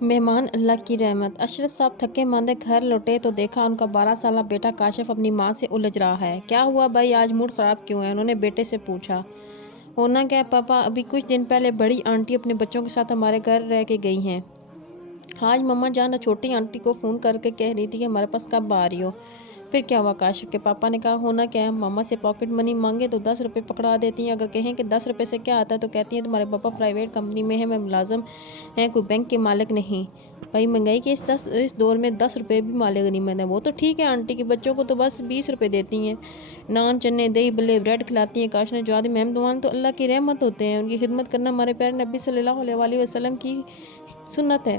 مہمان اللہ کی رحمت۔ اشرف صاحب تھکے ماندے گھر لوٹے تو دیکھا ان کا 12 سالہ بیٹا کاشف اپنی ماں سے الجھ رہا ہے۔ کیا ہوا بھائی، آج موڈ خراب کیوں ہے؟ انہوں نے بیٹے سے پوچھا۔ ہونا کیا ہے پاپا، ابھی کچھ دن پہلے بڑی آنٹی اپنے بچوں کے ساتھ ہمارے گھر رہ کے گئی ہیں۔ آج مما جان چھوٹی آنٹی کو فون کر کے کہہ رہی تھی کہ ہمارے پاس کب آ رہی ہو۔ پھر کیا ہوا؟ کاشف کے پاپا نے کہا ہونا کیا ہے، ماما سے پاکٹ منی مانگے تو 10 روپے پکڑا دیتی ہیں، اگر کہیں کہ 10 روپے سے کیا آتا ہے تو کہتی ہیں تمہارے پاپا پرائیویٹ کمپنی میں ہیں، میں ملازم ہیں، کوئی بینک کے مالک نہیں۔ بھائی مہنگائی کے اس دور میں 10 روپے بھی مال غنیمت ہے۔ وہ تو ٹھیک ہے آنٹی کے بچوں کو تو بس 20 روپے دیتی ہیں، نان چنے دہی بلے بریڈ کھلاتی ہیں۔ کاش نے جواب دی مہمان تو اللہ کی رحمت ہوتے ہیں، ان کی خدمت کرنا ہمارے پیارے نبی صلی اللہ علیہ وسلم کی سنت ہے،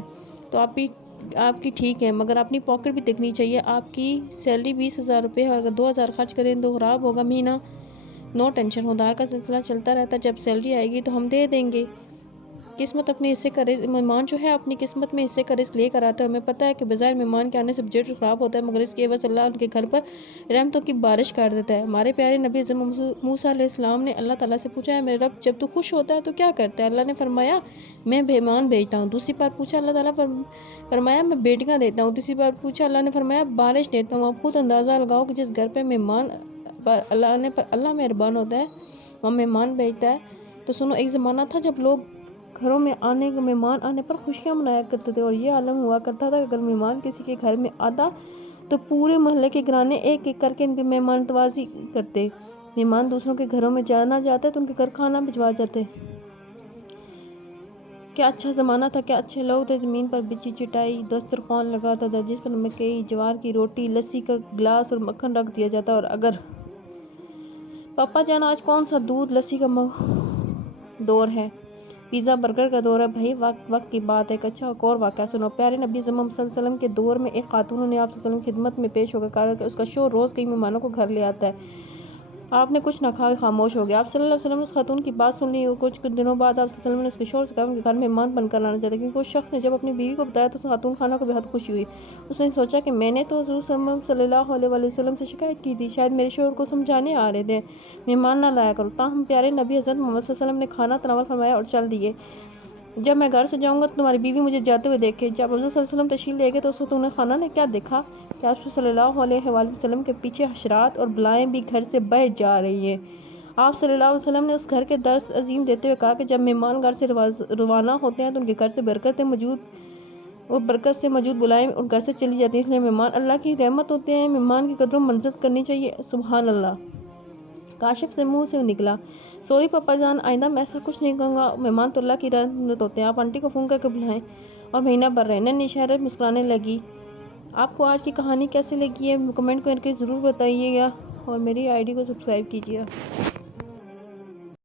تو آپ کی ٹھیک ہے، مگر اپنی پاکٹ بھی دیکھنی چاہیے۔ آپ کی سیلری 20,000 روپے ہے، اگر 2,000 خرچ کریں تو خراب ہوگا مہینہ۔ نو ٹینشن، ادھار کا سلسلہ چلتا رہتا ہے، جب سیلری آئے گی تو ہم دے دیں گے۔ قسمت اپنے حصے کا رزق، مہمان جو ہے اپنی قسمت میں حصے کا رزق لے کر آتا ہے۔ ہمیں پتہ ہے کہ بظاہر مہمان کے آنے سے بجٹ خراب ہوتا ہے، مگر اس کے عوض اللہ ان کے گھر پر رحمتوں کی بارش کر دیتا ہے۔ ہمارے پیارے نبی موسیٰ علیہ السلام نے اللہ تعالیٰ سے پوچھا ہے میرے رب جب تو خوش ہوتا ہے تو کیا کرتا ہے؟ اللہ نے فرمایا میں مہمان بھیجتا ہوں۔ دوسری بار پوچھا اللہ تعالیٰ فرمایا میں بیٹیاں دیتا ہوں۔ تیسری بار پوچھا اللہ نے فرمایا بارش دیتا ہوں۔ آپ خود اندازہ لگاؤ کہ جس گھر پہ مہمان پر اللہ مہربان ہوتا ہے، وہ مہمان بھیجتا ہے۔ تو سنو، ایک زمانہ تھا جب لوگ گھروں میں مہمان آنے پر خوشیاں منایا کرتے تھے، اور یہ عالم ہوا کرتا تھا کہ اگر مہمان کسی کے گھر میں آتا تو پورے محلے کے گھرانے ایک ایک کر کے ان کی مہمان نوازی کرتے۔ مہمان دوسروں کے گھروں میں جانا جاتے تو ان کے گھر کھانا بھجوا جاتے۔ کیا اچھا زمانہ تھا، کیا اچھے لوگ تھے۔ زمین پر بچھی چٹائی دسترخوان لگاتا تھا جس پر مکئی جوار کی روٹی، لسی کا گلاس اور مکھن رکھ دیا جاتا، اور اگر پاپا جان آج کون سا دودھ لسی کا دور ہے، پیزا برگر کا دور ہے؟ بھائی وقت کی بات ہے۔ اچھا ایک اور واقعہ سنو۔ پیارے نبی صلی اللہ علیہ وسلم کے دور میں ایک خاتون نے آپ صلی اللہ علیہ وسلم کی خدمت میں پیش ہو کر کہا کہ اس کا شوہر روز کئی مہمانوں کو گھر لے آتا ہے۔ آپ نے کچھ نہ کہا، خاموش ہو گیا۔ آپ صلی اللہ علیہ وسلم نے اس خاتون کی بات سن لی، اور کچھ دنوں بعد آپ صلی اللہ علیہ وسلم نے اس کے شوہر سے کہا کہ گھر مہمان بن کر آنا چاہتے ہیں، کیونکہ اس شخص نے جب اپنی بیوی کو بتایا تو اس خاتون خانہ کو بے حد خوشی ہوئی۔ اس نے سوچا کہ میں نے تو حضور صلی اللہ علیہ وسلم سے شکایت کی تھی، شاید میرے شوہر کو سمجھانے آ رہے تھے مہمان نہ لایا کرو۔ تاہم پیارے نبی حضرت محمد صلی اللہ علیہ وسلم نے کھانا تناول فرمایا اور چل دیے۔ جب میں گھر سے جاؤں گا تو تمہاری بیوی مجھے جاتے ہوئے دیکھے۔ جب حضور صلی اللہ علیہ وسلم تشریف لے گئے تو اس وقت انہیں خانہ نے کیا دیکھا کہ آپ صلی اللہ علیہ وسلم کے پیچھے حشرات اور بلائیں بھی گھر سے باہر جا رہی ہیں۔ آپ صلی اللہ علیہ وسلم نے اس گھر کے درس عظیم دیتے ہوئے کہا کہ جب مہمان گھر سے روانہ ہوتے ہیں تو ان کے گھر سے برکت سے موجود بلائیں اور گھر سے چلی جاتی ہیں، اس لیے مہمان اللہ کی رحمت ہوتے ہیں، مہمان کی قدر و منزلت کرنی چاہیے۔ سبحان اللہ۔ کاشف سے منہ سے نکلا سوری پاپا جان، آئندہ میں ایسا کچھ نہیں کہوں گا، مہمان تو اللہ کی رحمت ہوتے ہیں، آپ آنٹی کو فون کر کے بلائیں۔ اور مہینہ بھر رہنے نشہرت مسکرانے لگی۔ آپ کو آج کی کہانی کیسی لگی ہے کمنٹ کر کے ضرور بتائیے گا، اور میری آئی ڈی کو سبسکرائب کیجیے گا۔